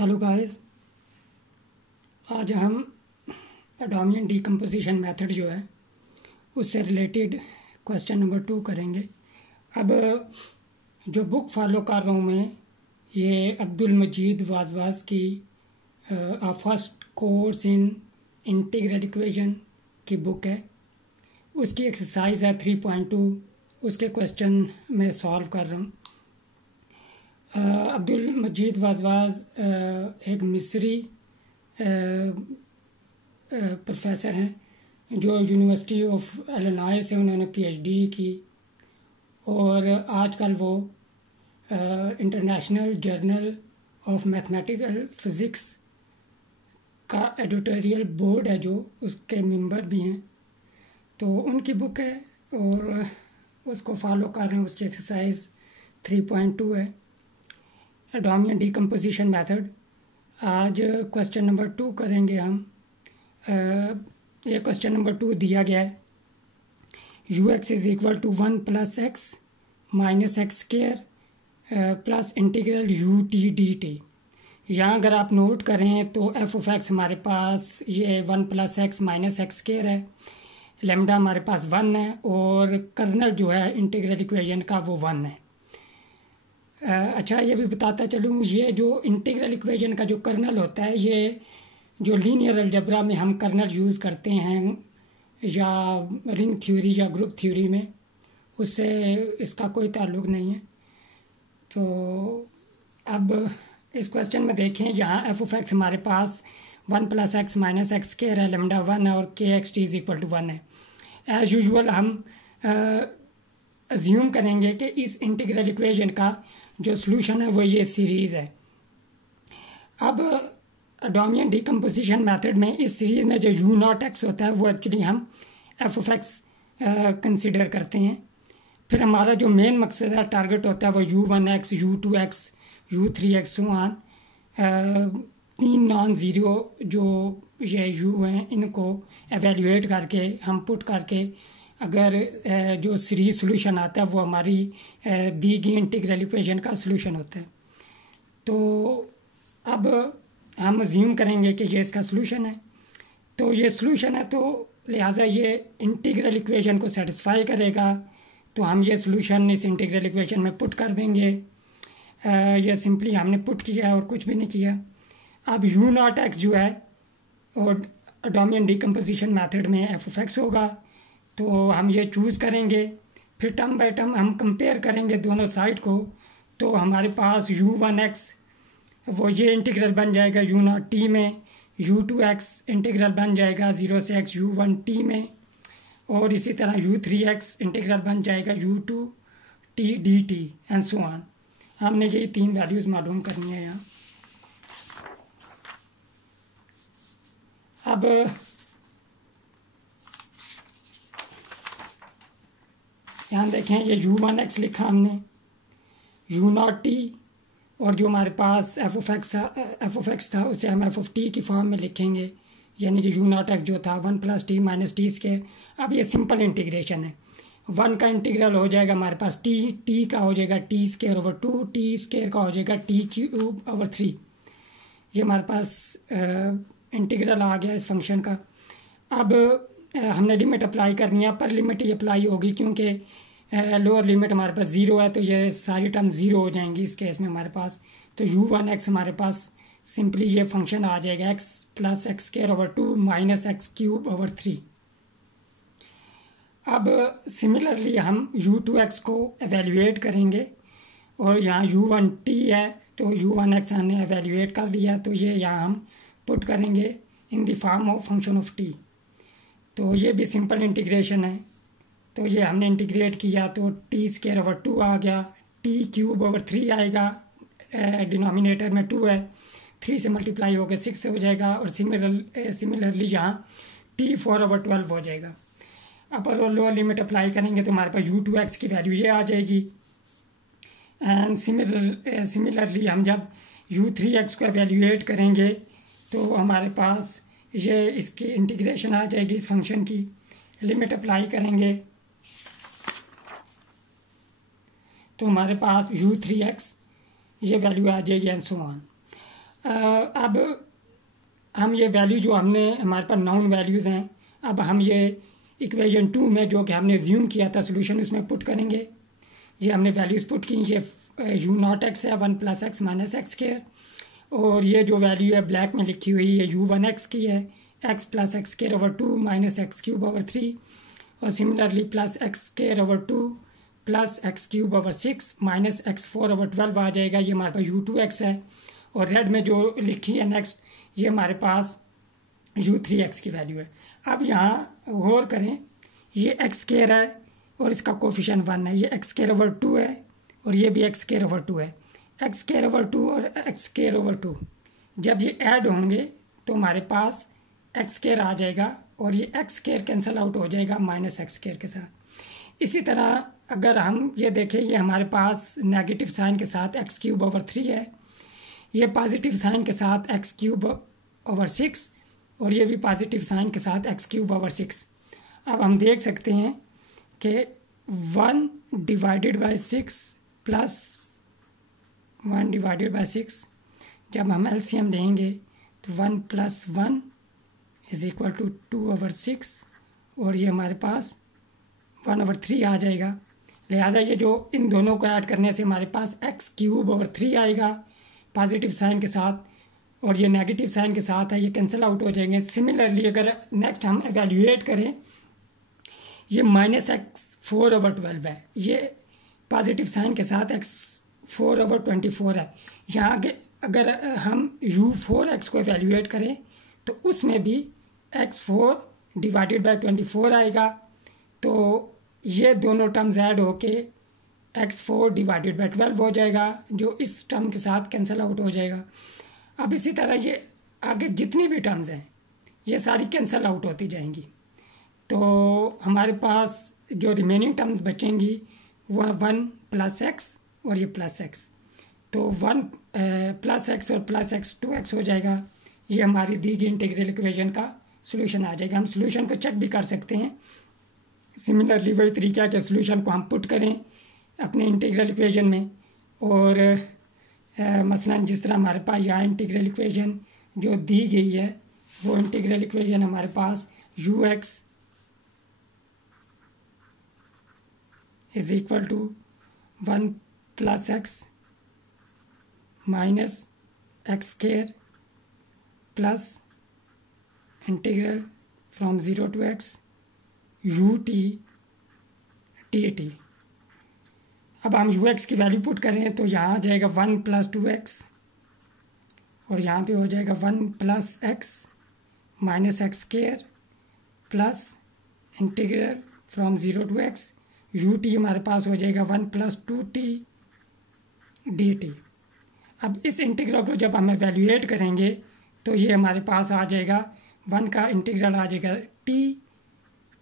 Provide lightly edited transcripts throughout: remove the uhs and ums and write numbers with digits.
Hello guys, आज हम एडोमियन decomposition method जो है उससे रिलेटेड क्वेश्चन नंबर 2 करेंगे। अब जो बुक फॉलो कर रहा हूँ मैं, ये अब्दुल मजीद वाजवाज की first course in integral equation की बुक है। उसकी एक्सरसाइज है 3.2, उसके क्वेश्चन मैं सॉल्व कर रहा हूँ। अब्दुल मजीद वाजवाज एक मिस्री प्रोफेसर हैं जो यूनिवर्सिटी ऑफ इलिनॉय से उन्होंने पीएचडी की और आजकल वो international journal of mathematical physics का एडिटोरियल बोर्ड है जो उसके मेंबर भी हैं। तो उनकी बुक है और उसको फॉलो कर रहे हैं। उसकी एक्सरसाइज 3.2 है, एडोमियन डीकम्पोजिशन मेथड। आज क्वेश्चन नंबर 2 करेंगे हम। ये क्वेश्चन नंबर 2 दिया गया है, ux is equal to 1 plus x minus x square plus integral u t d t. यहाँ अगर आप नोट करें तो एफ ऑफ एक्स हमारे पास ये 1 plus x minus x square है, लेमडा हमारे पास 1 है और कर्नल जो है इंटीग्रल इक्वेशन का वो 1 है। अच्छा, ये भी बताता चलूँ, ये जो इंटीग्रल इक्वेशन का जो कर्नल होता है, ये जो लीनियर अलजेब्रा में हम कर्नल यूज़ करते हैं या रिंग थ्योरी या ग्रुप थ्योरी में, उससे इसका कोई ताल्लुक नहीं है। तो अब इस क्वेश्चन में देखें, यहाँ एफ ऑफ एक्स हमारे पास 1 plus x minus x square है, लेमडा 1 है और K x t is equal to 1 है। एज़ यूजुअल हम अज्यूम करेंगे कि इस इंटीग्रल इक्वेशन का जो सॉल्यूशन है वो ये सीरीज़ है। अब एडोमियन डीकम्पोजिशन मेथड में इस सीरीज़ में जो यू नॉट एक्स होता है वो एक्चुअली हम एफ ऑफ एक्स कंसिडर करते हैं। फिर हमारा जो मेन मकसद है, टारगेट होता है वो u1x, u2x, u3x one. 3 non zero जो ये u हैं इनको एवेल्यूएट करके हम पुट करके अगर जो सीरीज सॉल्यूशन आता है वो हमारी दी गई इंटीग्रल इक्वेशन का सॉल्यूशन होता है। तो अब हम अज्यूम करेंगे कि ये इसका सॉल्यूशन है। तो ये सॉल्यूशन है तो लिहाजा ये इंटीग्रल इक्वेशन को सेटिस्फाई करेगा। तो हम ये सॉल्यूशन इस इंटीग्रल इक्वेशन में पुट कर देंगे। ये सिंपली हमने पुट किया और कुछ भी नहीं किया। अब यू नॉट एक्स जो है और एडोमियन डीकम्पोजिशन मेथड में एफ ऑफ एक्स होगा, तो हम ये चूज़ करेंगे। फिर टर्म बाय टर्म हम कंपेयर करेंगे दोनों साइड को। तो हमारे पास u1x वो ये इंटीग्रल बन जाएगा u0 t में, u2x इंटीग्रल बन जाएगा 0 से x u1 t में, और इसी तरह u3x इंटीग्रल बन जाएगा u2 t dt and so on. हमने यही 3 वैल्यूज़ मालूम करनी है यहाँ। अब यहाँ देखें, ये u1x लिखा हमने, u0 t, और जो हमारे पास एफ ऑफ एक्स था उसे हम एफ ऑफ टी की फॉर्म में लिखेंगे, यानी कि u0 x जो था 1 plus T minus T square. अब ये सिंपल इंटीग्रेशन है। 1 का इंटीग्रल हो जाएगा हमारे पास टी का हो जाएगा T square over 2, T square का हो जाएगा टी क्यूब ओवर 3। ये हमारे पास इंटीग्रल आ गया इस फंक्शन का। अब हमने लिमिट अप्लाई करनी है। अपर लिमिट ही अप्लाई होगी क्योंकि लोअर लिमिट हमारे पास 0 है, तो ये सारी टर्म 0 हो जाएंगी इस केस में हमारे पास। तो u1x हमारे पास सिंपली ये फंक्शन आ जाएगा x plus x square over 2 minus x cube over 3। अब सिमिलरली हम u2x को एवेल्यूएट करेंगे और यहाँ u1t है तो u1x हमने एवेल्यूएट कर लिया, तो ये यहाँ हम पुट करेंगे in the form of function of t। तो ये भी सिंपल इंटीग्रेशन है। तो ये हमने इंटीग्रेट किया तो टी स्क्वायर ओवर 2 आ गया, टी क्यूब ओवर 3 आएगा, डिनोमिनेटर में 2 है, 3 से मल्टीप्लाई होकर 6 हो जाएगा, और सिमिलरली यहाँ टी 4 ओवर 12 हो जाएगा। अपर और लोअर लिमिट अप्लाई करेंगे तो हमारे पास u2x की वैल्यू ये आ जाएगी। एंड सिमिलरली हम जब u3x को एवेल्यूएट करेंगे तो हमारे पास ये इसकी इंटीग्रेशन आ जाएगी इस फंक्शन की। लिमिट अप्लाई करेंगे तो हमारे पास u3x ये वैल्यू आ जाएगी एंड सो ऑन। अब हम ये वैल्यू जो हमने हमारे पास नाउन वैल्यूज़ हैं, अब हम ये इक्वेशन 2 में जो कि हमने ज्यूम किया था सोल्यूशन उसमें पुट करेंगे। ये हमने वैल्यूज़ पुट की, ये यू नॉट एक्स है 1 + x - x स्क्वायर, और ये जो वैल्यू है ब्लैक में लिखी हुई है u1x की है x + x square over 2 - x³ over 3, और similarly plus x square over 2 + x³ over 6 - x4 over 12 आ जाएगा। ये हमारे पास u2x है, और रेड में जो लिखी है नेक्स्ट ये हमारे पास u3x की वैल्यू है। अब यहाँ गौर करें, ये x स्क्वायर है और इसका कोफिशिएंट 1 है, ये x स्क्वायर ओवर 2 है और ये भी x स्क्वायर ओवर 2 है। x स्क्वायर ओवर 2 और x स्क्वायर ओवर 2 जब ये ऐड होंगे तो हमारे पास x स्क्वायर आ जाएगा, और ये x स्क्वायर कैंसिल आउट हो जाएगा -x स्क्वायर के साथ। इसी तरह अगर हम ये देखें, ये हमारे पास नेगेटिव साइन के साथ x³ ओवर 3 है, ये पॉजिटिव साइन के साथ x³ ओवर 6, और ये भी पॉजिटिव साइन के साथ x³ ओवर 6। अब हम देख सकते हैं कि 1 divided by 6 plus 1 divided by 6, जब हम एलसीएम लेंगे तो 1 + 1 = 2 ओवर 6, और ये हमारे पास 1 ओवर 3 आ जाएगा। लिहाजा ये जो इन दोनों को ऐड करने से हमारे पास x³ ओवर 3 आएगा पॉजिटिव साइन के साथ, और ये नेगेटिव साइन के साथ है, ये कैंसिल आउट हो जाएंगे। सिमिलरली अगर नेक्स्ट हम एवेल्यूएट करें, ये -x4 ओवर 12 है, ये पॉजिटिव साइन के साथ x4 ओवर 24 है। यहाँ आगे अगर हम u4x को एवेल्यूएट करें तो उसमें भी x4 डिवाइडेड बाय 24 आएगा, तो ये दोनों टर्म्स ऐड होके x4 डिवाइडेड बाय 12 हो जाएगा, जो इस टर्म के साथ कैंसिल आउट हो जाएगा। अब इसी तरह ये आगे जितनी भी टर्म्स हैं ये सारी कैंसिल आउट होती जाएंगी, तो हमारे पास जो रिमेनिंग टर्म्स बचेंगी वह 1 + x और ये +x, तो 1 + x और +x 2x हो जाएगा। ये हमारी दी गई इंटीग्रल इक्वेशन का सोल्यूशन आ जाएगा। हम सोल्यूशन को चेक भी कर सकते हैं। सिमिलरली वही तरीका है कि सोल्यूशन को हम पुट करें अपने इंटीग्रल इक्वेशन में, और मसलन जिस तरह हमारे पास यहाँ इंटीग्रल इक्वेशन जो दी गई है वो इंटीग्रल इक्वेशन हमारे पास ux = 1 + x - x square plus integral from 0 to x ut dt। अब हम ux की वैल्यू पुट करें तो यहाँ आ जाएगा 1 + 2x, और यहाँ पे हो जाएगा 1 + x - x square plus integral from 0 to x ut हमारे पास हो जाएगा 1 + 2t dt। अब इस इंटीग्रल को जब हम एवेल्यूएट करेंगे तो ये हमारे पास आ जाएगा 1 का इंटीग्रल आ जाएगा t,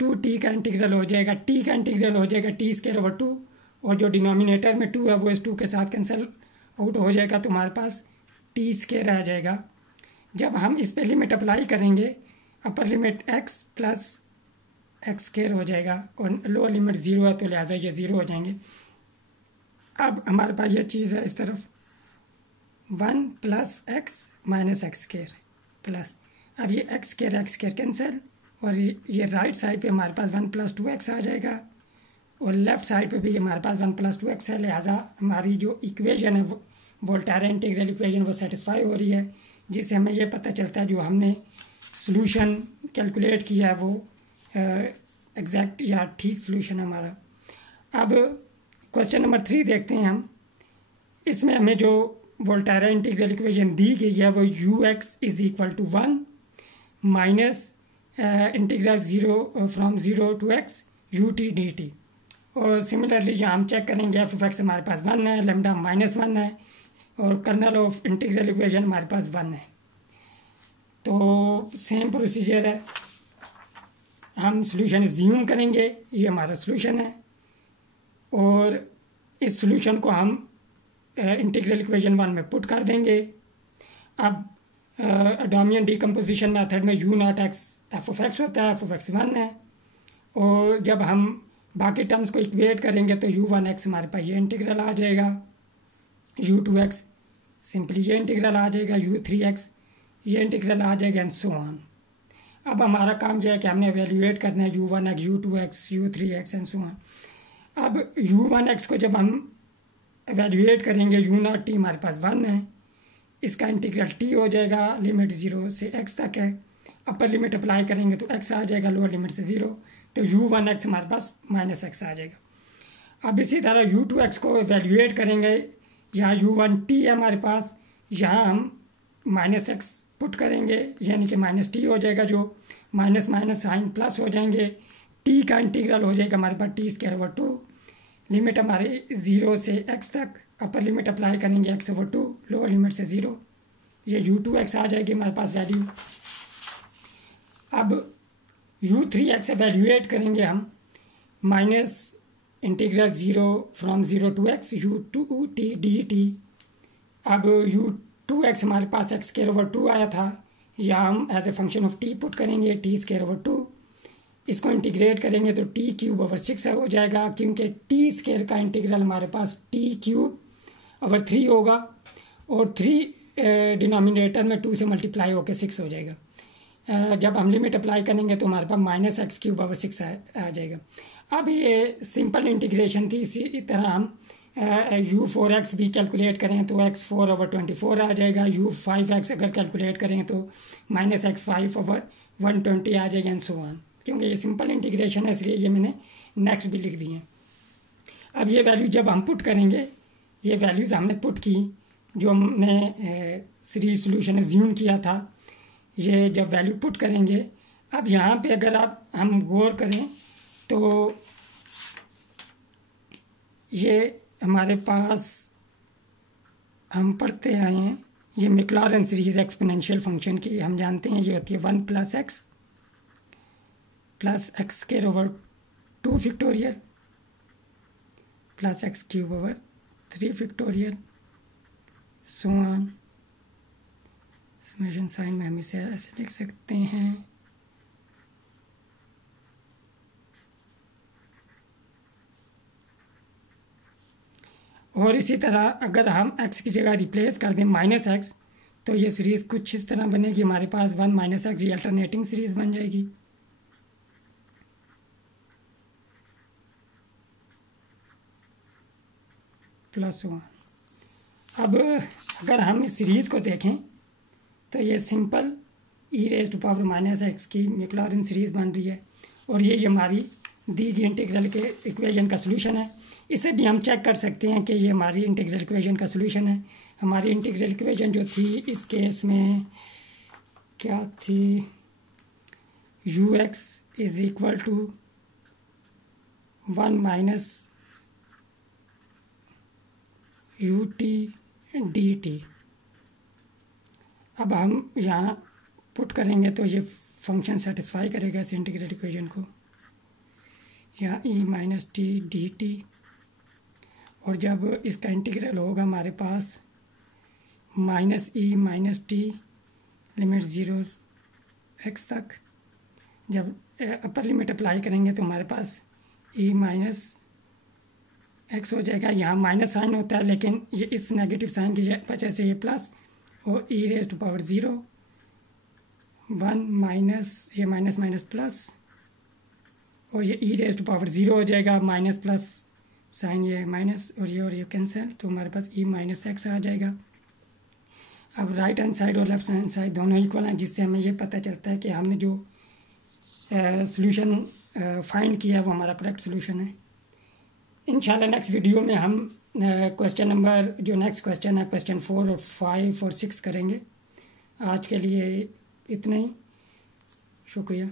2t का इंटीग्रल हो जाएगा, t का इंटीग्रल हो जाएगा t स्क्वायर ओवर 2, और जो डिनोमिनेटर में 2 है वो इस 2 के साथ कैंसिल आउट हो जाएगा, तो हमारे पास t स्क्वायर आ जाएगा। जब हम इस पर लिमिट अप्लाई करेंगे, upper limit x + x square हो जाएगा और लोअर लिमिट 0 है तो लिहाजा ये 0 हो जाएंगे। अब हमारे पास ये चीज़ है इस तरफ 1 + x - x स्क्वायर प्लस, अब ये x स्क्वायर कैंसिल, और ये राइट साइड पे हमारे पास 1 + 2x आ जाएगा, और लेफ्ट साइड पे भी हमारे पास 1 + 2x है। लिहाजा हमारी जो इक्वेशन है वोल्टेरा इंटीग्रल इक्वेशन वो सेटिस्फाई हो रही है, जिससे हमें ये पता चलता है जो हमने सॉल्यूशन कैलकुलेट किया है वो एग्जैक्ट या ठीक सॉल्यूशन है हमारा। अब क्वेश्चन नंबर 3 देखते हैं हम। इसमें हमें जो वोल्टेरा इंटीग्रल इक्वेशन दी गई है वो ux = 1 minus integral 0 from 0 to x ut dt, और सिमिलरली यहाँ हम चेक करेंगे f(x) हमारे पास 1 है, लैम्डा -1 है, और कर्नल ऑफ इंटीग्रल इक्वेशन हमारे पास 1 है। तो सेम प्रोसीजर है, हम सॉल्यूशन ज्यूम करेंगे, ये हमारा सॉल्यूशन है, और इस सॉल्यूशन को हम इंटीग्रल इक्वेशन 1 में पुट कर देंगे। अब डोमियन डिकम्पोजिशन मेथड में u0x f(x) होता है, f(x) 1 है, और जब हम बाकी टर्म्स को इक्वेट करेंगे तो u1x हमारे पास ये इंटीग्रल आ जाएगा, u2x सिंपली ये इंटीग्रल आ जाएगा u3x, ये इंटीग्रल आ जाएगा एंड सो ऑन। अब हमारा काम जो है कि हमने एवेल्यूएट करना है u1x, u2x, u3x and so on. अब u1x को जब हम एवेल्यूएट करेंगे, u0t हमारे पास 1 है, इसका इंटीग्रल t हो जाएगा, लिमिट 0 से x तक है। अपर लिमिट अप्लाई करेंगे तो x आ जाएगा, लोअर लिमिट से 0, तो u1x हमारे पास -x आ जाएगा। अब इसी तरह u2x को एवेल्यूएट करेंगे, यहाँ u1t है हमारे पास, यहाँ हम -x पुट करेंगे, यानी कि -t हो जाएगा, जो माइनस माइनस साइन प्लस हो जाएंगे। t का इंटीग्रल हो जाएगा हमारे पास t²/2, लिमिट हमारे 0 से x तक, अपर लिमिट अप्लाई करेंगे x/2, लोअर लिमिट से 0, ये u2x आ जाएगी हमारे पास वैल्यू। अब u3x एवेल्यूएट करेंगे हम, -0 to x u2t dt। अब u2x हमारे पास x²/2 आया था, या हम as a function of t put करेंगे t²/2, इसको इंटीग्रेट करेंगे तो t³/6 हो जाएगा, क्योंकि t² का इंटीग्रल हमारे पास t³/3 होगा, और 3 डिनोमिनेटर में 2 से मल्टीप्लाई होकर 6 हो जाएगा। जब हम लिमिट अप्लाई करेंगे तो हमारे पास -x³/6 आ जाएगा। अब ये सिंपल इंटीग्रेशन थी। इसी तरह हम u4x भी कैलकुलेट करें तो x4/24 आ जाएगा, u5x अगर कैलकुलेट करें तो -x5/120 आ जाएगा एंड सो ऑन। क्योंकि ये सिंपल इंटीग्रेशन है इसलिए ये मैंने नेक्स्ट भी लिख दी है। अब ये वैल्यू जब हम पुट करेंगे, ये वैल्यूज़ हमने पुट की जो हमने सीरीज सोल्यूशन एज्यूम किया था, ये जब वैल्यू पुट करेंगे, अब यहाँ पे अगर हम गौर करें तो ये हमारे पास हम पढ़ते आए हैं, ये मैक्लॉरेन सीरीज एक्सपोनेंशियल फंक्शन की हम जानते हैं, ये होती है 1 + x² factorial + x³ factorial so on. Summation sign में हम इसे ऐसे लिख सकते हैं, और इसी तरह अगर हम x की जगह रिप्लेस कर दें -x, तो ये सीरीज़ कुछ इस तरह बनेगी हमारे पास 1 - x, ये अल्टरनेटिंग सीरीज़ बन जाएगी। +1। अब अगर हम इस सीरीज़ को देखें तो ये सिंपल e⁻⁻x की मैक्लॉरेन सीरीज़ बन रही है, और ये हमारी दी गई इंटीग्रल के इक्वेशन का सलूशन है। इसे भी हम चेक कर सकते हैं कि ये हमारी इंटीग्रल इक्वेशन का सलूशन है। हमारी इंटीग्रल इक्वेशन जो थी इस केस में क्या थी, ux = 1 - ut dt। अब हम यहाँ पुट करेंगे तो ये फंक्शन सेटिस्फाई करेगा इस इंटीग्रल इक्वेशन को, यहाँ e - t dt, और जब इसका इंटीग्रल होगा हमारे पास -e - t लिमिट 0 x तक, जब अपर लिमिट अप्लाई करेंगे तो हमारे पास e - x हो जाएगा। यहाँ माइनस साइन होता है, लेकिन ये इस नेगेटिव साइन की वजह से ये प्लस, और e⁻⁻0 1 - ये माइनस प्लस, और ये e⁻⁻0 हो जाएगा, माइनस प्लस साइन ये माइनस, और ये कैंसिल, तो हमारे पास e - x आ जाएगा। अब राइट हैंड साइड और लेफ्ट हैंड साइड दोनों इक्वल हैं, जिससे हमें ये पता चलता है कि हमने जो सॉल्यूशन फाइंड किया है वो हमारा करेक्ट सॉल्यूशन है। इंशाल्लाह नेक्स्ट वीडियो में हम क्वेश्चन नंबर, जो नेक्स्ट क्वेश्चन है क्वेश्चन 4 और 5 और 6 करेंगे। आज के लिए इतना ही, शुक्रिया।